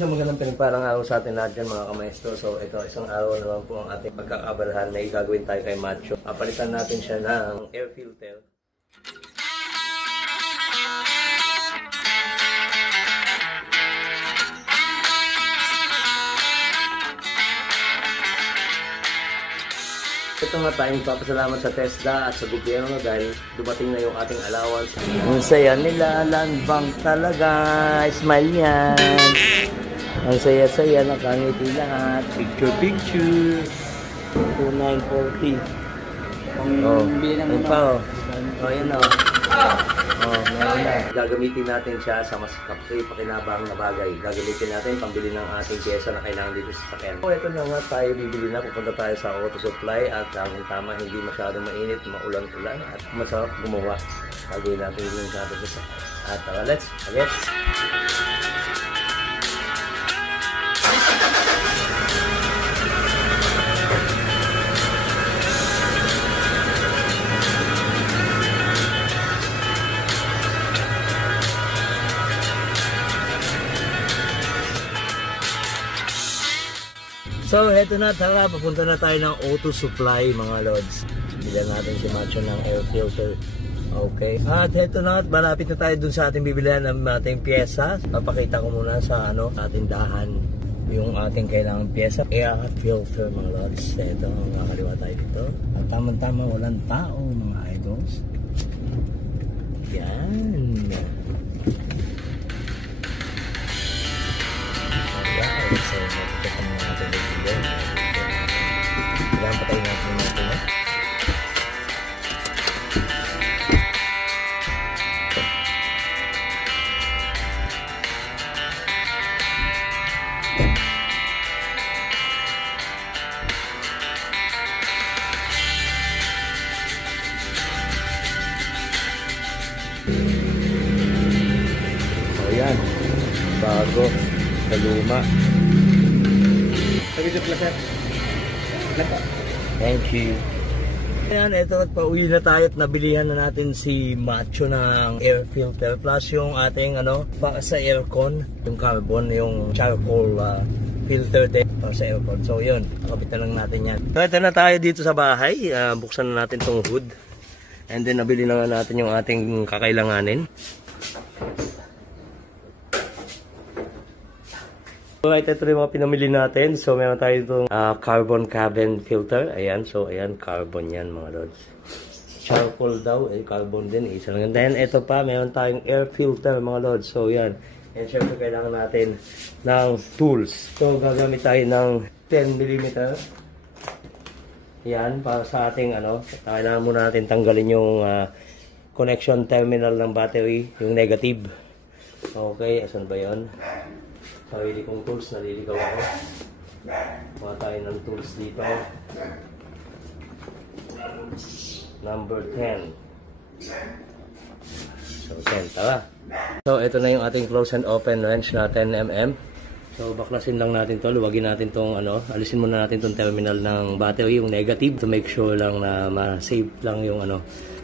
Isang magandang pinagparang araw sa atin lahat dyan mga kamaestro. So ito, isang araw naman po ang ating pagkakabalahan na gagawin tayo kay Macho. Papalitan natin siya ng air filter. Ito nga tayong papasalamat sa TESDA at sa gobyerno dahil dumating na yung ating allowance. Ang saya nila, landbank talaga. Smile yan. Ang saya-saya, nakangiti lahat. Picture. 2940. Oh, yun pa oh. Oh, yun oh. Oh, meron na. Gagamitin natin siya sa mas pakinabang na bagay. Gagamitin natin pambili ng ating pyesa na kailangan dito sa sakyan. So, ito na nga tayo bibili na. Pupunta tayo sa auto supply at tama hindi masyadong mainit, maulan-ulan at masarap gumawa. Gagawin natin yung sa ating sakyan. At let's get. So, heto na, tara, papunta na tayo ng auto supply mga lods. Bilan natin si Macho ng air filter. Okay. At heto na, malapit na tayo dun sa ating bibilihan ng ating pyesa. Papakita ko muna sa ating dahan yung ating kailangan pyesa. Air filter mga lods. Heto, makakaliwa tayo dito. At tamang-tama, walang tao mga idols. Yan. Alright, so magkita mo natin yung video. Kailangan patayin natin natin eh. So yan, bago sa luma. Thank you. Ayan, ito at pauwi na tayo at nabilihan na natin si Macho ng air filter plus yung ating sa aircon, yung carbon, yung charcoal filter din para sa aircon. So yun, kapit na lang natin yan. So ito na tayo dito sa bahay, buksan na natin tong hood and then nabili na natin yung ating kakailanganin. Alright, ito rin mga pinamili natin. So, meron tayo itong carbon cabin filter. Ayan, so ayan, carbon yan mga lods. Charcoal daw, carbon din. Isa lang. Then, ito pa, meron tayong air filter mga lods. So, yan. And syempre, kailangan natin ng tools. So, gagamit tayo ng 10mm. Yan, para sa ating kailangan muna natin tanggalin yung connection terminal ng battery, yung negative. Okay, asan ba yun? Sarili kong tools, naliligaw ako. Kuha tayo ng tools dito. Number 10. So 10, tara. So ito na yung ating close and open wrench na 10mm. So baklasin lang natin to, luwagin natin tong alisin muna natin tong terminal ng battery, yung negative, to make sure lang na ma-save lang yung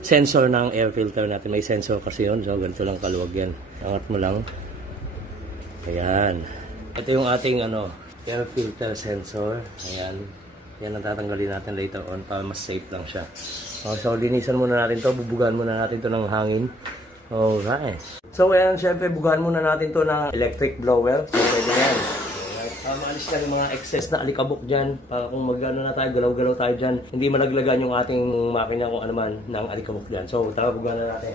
sensor ng air filter natin. May sensor kasi yun, so ganito lang kaluwag yan. Angat mo lang. Ayan. Ito yung ating air filter sensor. Ayan. Yan ang tatanggalin natin later on para mas safe lang siya. So linisan muna natin to, bubugan muna natin to ng hangin. Alright. So ayan, syempre bugahan muna natin to ng electric blower. So pwede yan. Maalis na yung mga excess na alikabok dyan. Para kung na tayo, galaw-galaw tayo dyan, hindi malaglagan yung ating makina kung ano man ng alikabok dyan. So tara, bugahan na natin.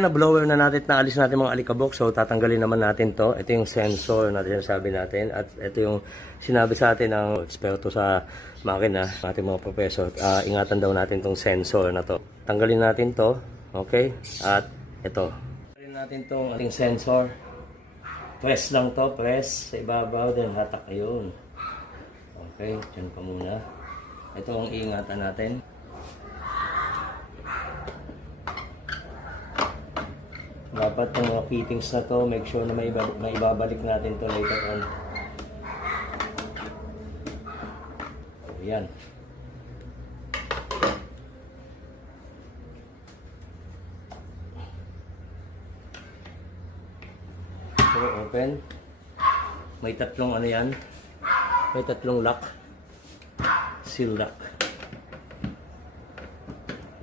Na-blower na natin, naalis natin mga alikabok. So tatanggalin naman natin to. Ito yung sensor na sinasabi natin. At ito yung sinabi sa atin ng eksperto sa makina, ating mga professor. Ingatan daw natin tong sensor na to. Tanggalin natin to. Okay? At ito. Tanggalin natin tong ating sensor. Press lang to. Press sa ibabaw. Then hatak. Ayun. Okay. Diyan pa muna. Ito ang iingatan natin. Dapat yung mga fittings na to, make sure na maibabalik natin to later on. yan. So, open. May tatlong ano yan. May tatlong lock. Seal lock.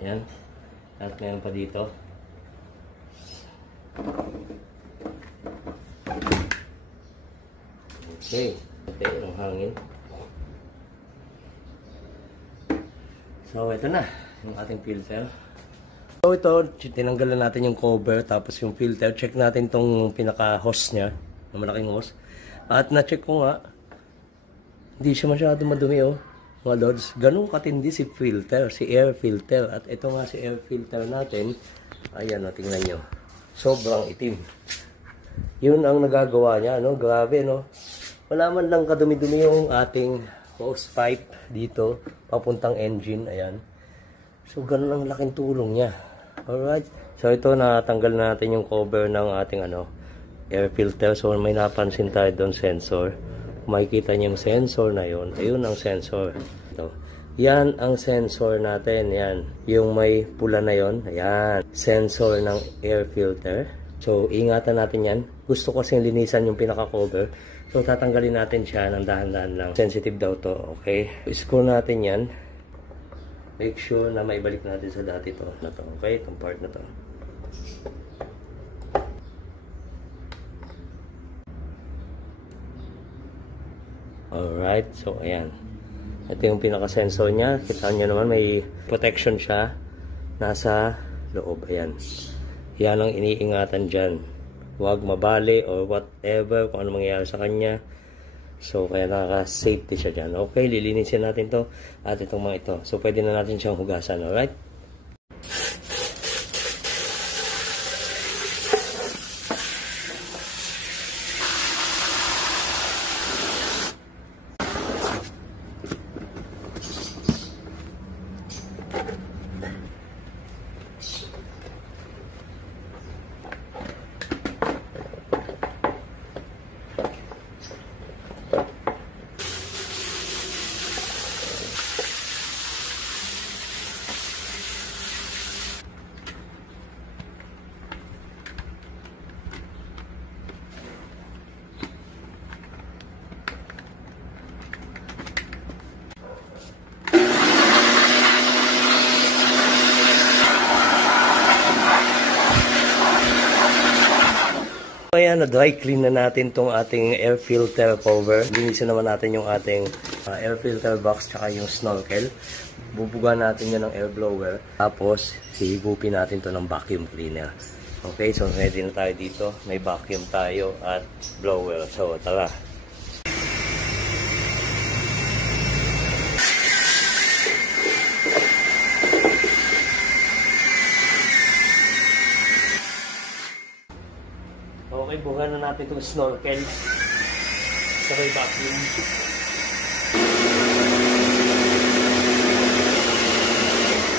Yan. At meron pa dito. Okay. Okay, ang hangin. So, ito na. Yung ating filter. So, ito, tinanggalan natin yung cover. Tapos yung filter. Check natin tong pinaka-hose niya. Yung malaking hose. At na-check ko nga. Hindi siya masyado madumi, oh. Mga lods. Ganun katindi si filter. Si air filter. At ito nga si air filter natin. Ayan, oh, tingnan nyo. Sobrang itim. Yun ang nagagawa niya, no? Grabe, no? Wala man lang kadumi-dumi yung ating hose pipe dito, papuntang engine, ayan. So, ganun ang laking tulong niya. Alright. So, ito, natanggal natin yung cover ng ating, air filter. So, may napansin tayo doon, sensor. Makikita niyo yung sensor na yun. Ayun ang sensor. Ito. Yan ang sensor natin, yan. Yung may pula na yun, ayan. Sensor ng air filter. So, ingatan natin yan. Gusto ko kasing linisan yung pinaka-cover. So, tatanggalin natin siya ng dahan-dahan lang. Sensitive daw to, okay? Screw natin yan. Make sure na maibalik natin sa dati to. Okay? Itong part na to. Alright. So, ayan. Ito yung pinaka-sensor niya. Kita nyo naman, may protection siya. Nasa loob. Ayan. Yan ang iniingatan dyan. Huwag mabali or whatever kung ano mangyayari sa kanya. So, kaya nakaka-safety siya dyan. Okay, lilinisin natin to at itong mga ito. So, pwede na natin siyang hugasan. Alright? Ayan, na-dry clean na natin tong ating air filter cover. Linisin naman natin yung ating air filter box tsaka yung snorkel. Bubugan natin yan ng air blower. Tapos, hihigupin natin to ng vacuum cleaner. Okay, so ready na tayo dito. May vacuum tayo at blower. So, tara. Okay, bukan na natin itong snorkel. Sabay vacuum.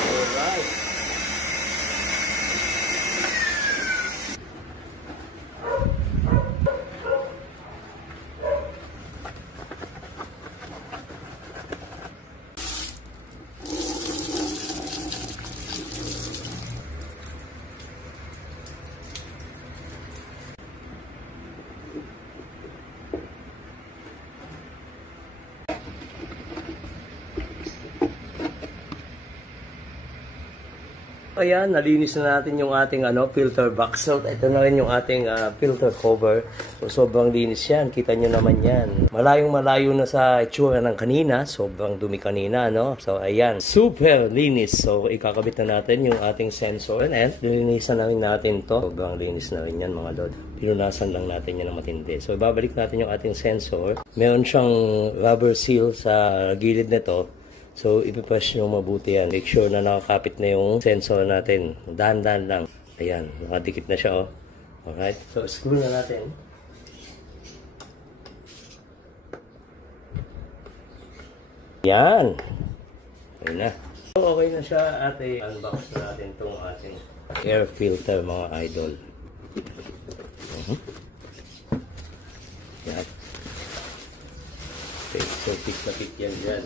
Alright. Ayan, nalinis na natin yung ating filter box. So, ito na rin yung ating filter cover. So, sobrang linis yan. Kita nyo naman yan. Malayong-malayo na sa itsura ng kanina. Sobrang dumi kanina, no? So, ayan. Super linis. So, ikakabit na natin yung ating sensor. And, linisan na rin natin to. Sobrang linis na rin yan, mga lord. Pinunasan lang natin yan ng matindi. So, ibabalik natin yung ating sensor. Meron siyang rubber seal sa gilid nito. So, ipipress nyo mabuti yan. Make sure na nakakapit na yung sensor natin. Dahan-dahan lang. Ayan, nakadikit na siya, oh. Alright, so screw na natin. Yan. Okay na. So, okay na siya at i-unbox na natin itong ating air filter, mga idol. Yan. Okay, so fit na fit yan dyan.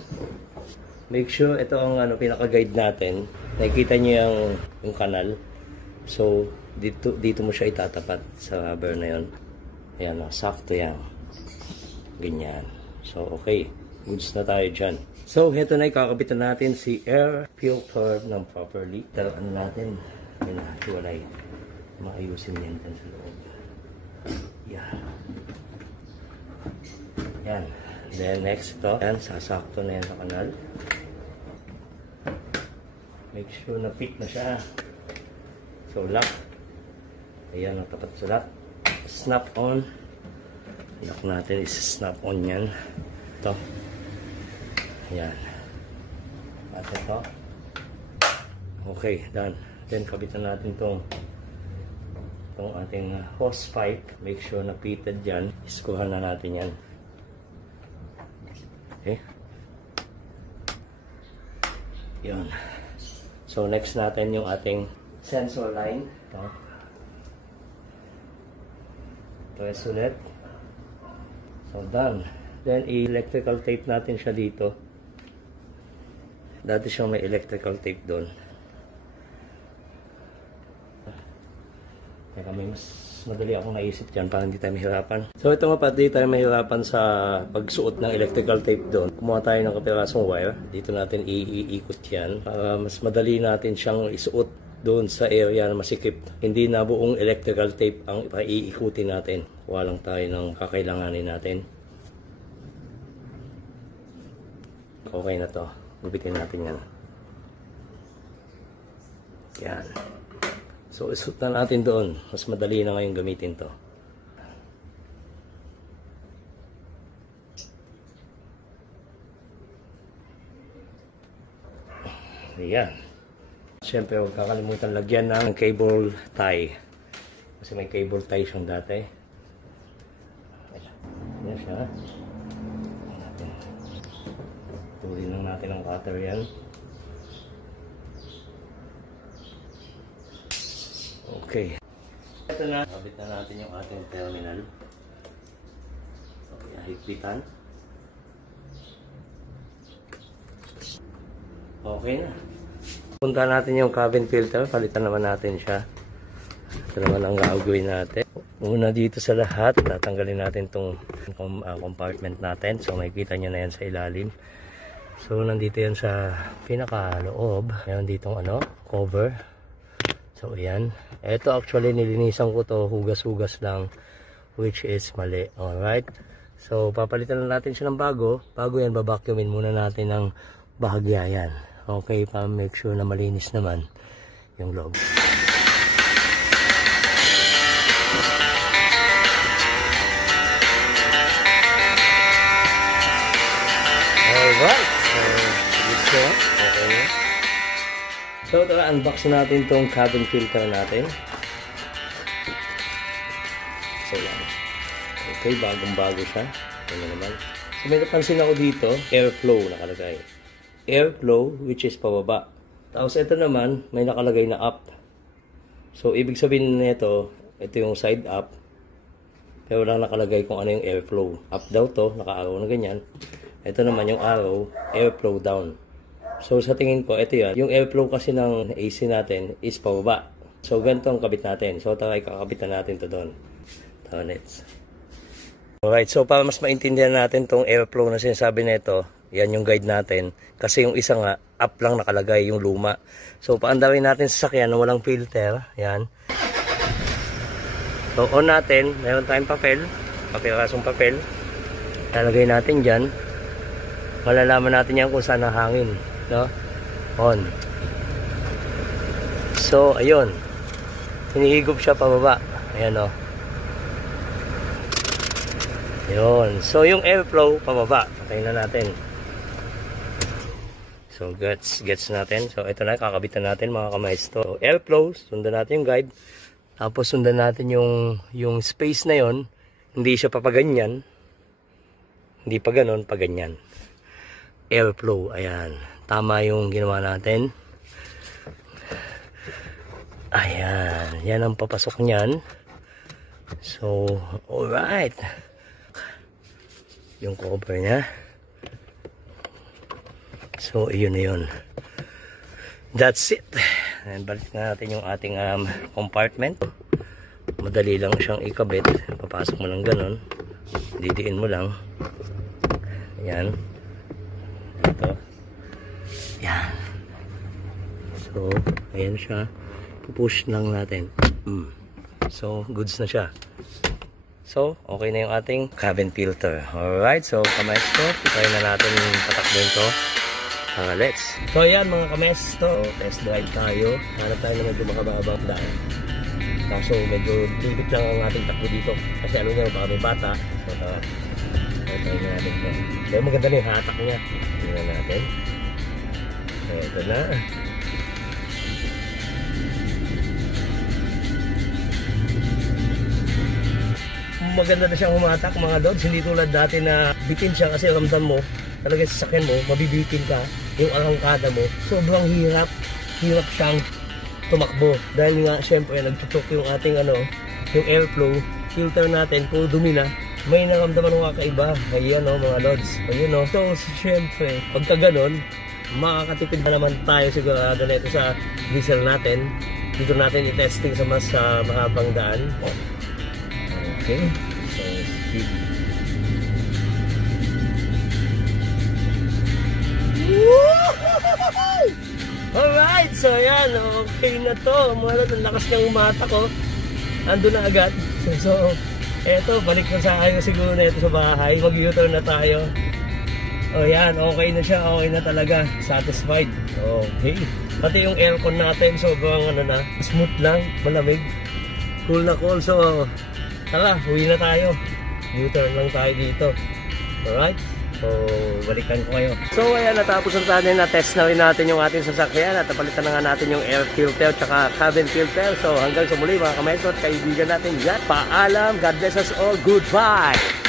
Make sure, ito ang ano, pinaka-guide natin. Nakikita nyo yung kanal. So, dito mo siya itatapat sa rubber na yun. Ayan o, sakto yan. Ganyan. So, okay. Goods na tayo dyan. So, ito na, ikakabitan natin si air filter ng properly. Pero ano natin, hiwalay. Maayusin yan dyan sa loob. Yan. Yan. Then, next ito. Yan, sasakto na yan sa kanal. Make sure na fit na siya. So, lock. Ayan, ang tapat sa lock. Snap on. Lock natin is snap on yan. Ito. Ayan. At ito. Okay, done. Then, kabitan natin itong ating hose pipe. Make sure na fitted dyan. Iskuhan na natin yan. Okay. Yun. So, next natin yung ating sensor line. Ito. Press ulit. So, done. Then, electrical tape natin siya dito. Dati siyang may electrical tape doon. Teka, may mas madali akong naisip dyan para hindi tayo mahirapan. So, ito nga pa, di tayo mahirapan sa pagsuot ng electrical tape doon. Kumuha tayo ng kapirasong wire. Dito natin iikot yan para mas madali natin siyang isuot doon sa area na masikip. Hindi na buong electrical tape ang iikutin natin. Kuha lang tayo ng kakailanganin natin. Okay na to. Gubitin natin yan. Yan. So, isuot na natin doon. Mas madali na ngayon gamitin to. Ayan. Siyempre, huwag kakalimutan lagyan ng cable tie. Kasi may cable tie siyang dati. Ayan siya. Tuloy lang natin ang cutter yan. Okay. Ito na. Kabit na natin yung ating terminal. So, higpitan. Okay na. Punta natin yung cabin filter. Palitan naman natin siya. Ito naman ang gagawin natin. Una dito sa lahat, tatanggalin natin itong compartment natin. So, makikita nyo na yan sa ilalim. So, nandito yan sa pinakaloob. Meron ditong cover. So, ayan. Ito actually nilinisan ko to, hugas-hugas lang, which is mali. Alright. So, papalitan na natin siya ng bago. Bago yan, babacuumin muna natin ng bahagya yan. Okay, para make sure na malinis naman yung loob. Alright. So, okay na. So, tara, unbox natin itong cabin filter natin. So, yan. Okay, bagong-bago siya. Ano naman. So, may napansin ako dito, airflow nakalagay. Airflow, which is pababa. Tapos, ito naman, may nakalagay na up. So, ibig sabihin nito, ito yung side up. Pero walang nakalagay kung ano yung airflow. Up daw to, naka-arrow na ganyan. Ito naman yung arrow, airflow down. So, sa tingin ko, ito yan. Yung airflow kasi ng AC natin is pababa. So, ganito ang kabit natin. So, tara, kakabitan natin to doon. Tara, let's. Alright, so para mas maintindihan natin tong airflow na sinasabi nito, yan yung guide natin. Kasi yung isa nga, up lang nakalagay, yung luma. So, paandawin natin sa sakyan na walang filter. Yan. So, on natin. Meron tayong papel. Papirasong papel. Lalagay natin dyan. Malalaman natin yan kung saan ang hangin. No? On. So, ayun. Hinihigop siya pababa. Ayan, o. Ayun. So, yung airflow pababa. Patayin na natin. So, gets natin. So, ito na. Kakabitan natin mga kamaestro. So, airflow. Sundan natin yung guide. Tapos, sundan natin yung space na yon. Hindi siya papaganyan. Hindi pa ganon, paganyan. Airflow. Ayan. Tama yung ginawa natin. Ayan. Yan ang papasok niyan. So, alright. Yung cover niya. So, iyon na yun. That's it. And balik na natin yung ating compartment. Madali lang siyang ikabit. Papasok mo lang ganun. Didiin mo lang. Ayan. Ito. Ayan. So, ayan siya. Pupush lang natin. So, goods na siya. So, okay na yung ating cabin filter. Alright, so kamesto, try na natin patakbuhin to. Let's. So, ayan mga kamesto, test drive tayo. Hanap tayo na medyo makababang daan. Kaso, medyo libit lang ang ating takbo dito. Kasi ano nga, baka may bata. So, try na natin to. Pero maganda na yung hatak niya. Tingnan natin. So, ito na. Maganda na siyang humatak mga lods, hindi tulad dati na bitin siya kasi ramdam mo talaga sa sasakyan mo, mabibitin ka yung arangkada mo, sobrang hirap siyang tumakbo dahil nga syempre nagtutok yung ating yung airflow filter natin, kung dumi na may naramdaman ng kakaiba. Ayan mga lods, ayun so syempre pagka ganon makakatipid na naman tayo sigurado na ito sa diesel natin. Dito natin i-testing sa mas mahabang daan. Okay, so speed. Alright, so ayan, okay na to. Mga lods, ang lakas niyang umatak ando na agad. So eto, balik na sa akin siguro na ito sa bahay. Mag-U-turn na tayo. O yan, okay na siya, okay na talaga. Satisfied. Okay. Pati yung aircon natin, sobrang smooth lang, malamig. Cool na cool, so tara, uwi na tayo. U-turn lang tayo dito. Alright? So, balikan ko kayo. So, ayan, natapos na tayo na test na rin natin yung ating sasakyan at napalitan na nga natin yung air filter at cabin filter. So, hanggang sa muli mga kamesto at kaibigan natin dyan. Paalam, God bless us all. Goodbye!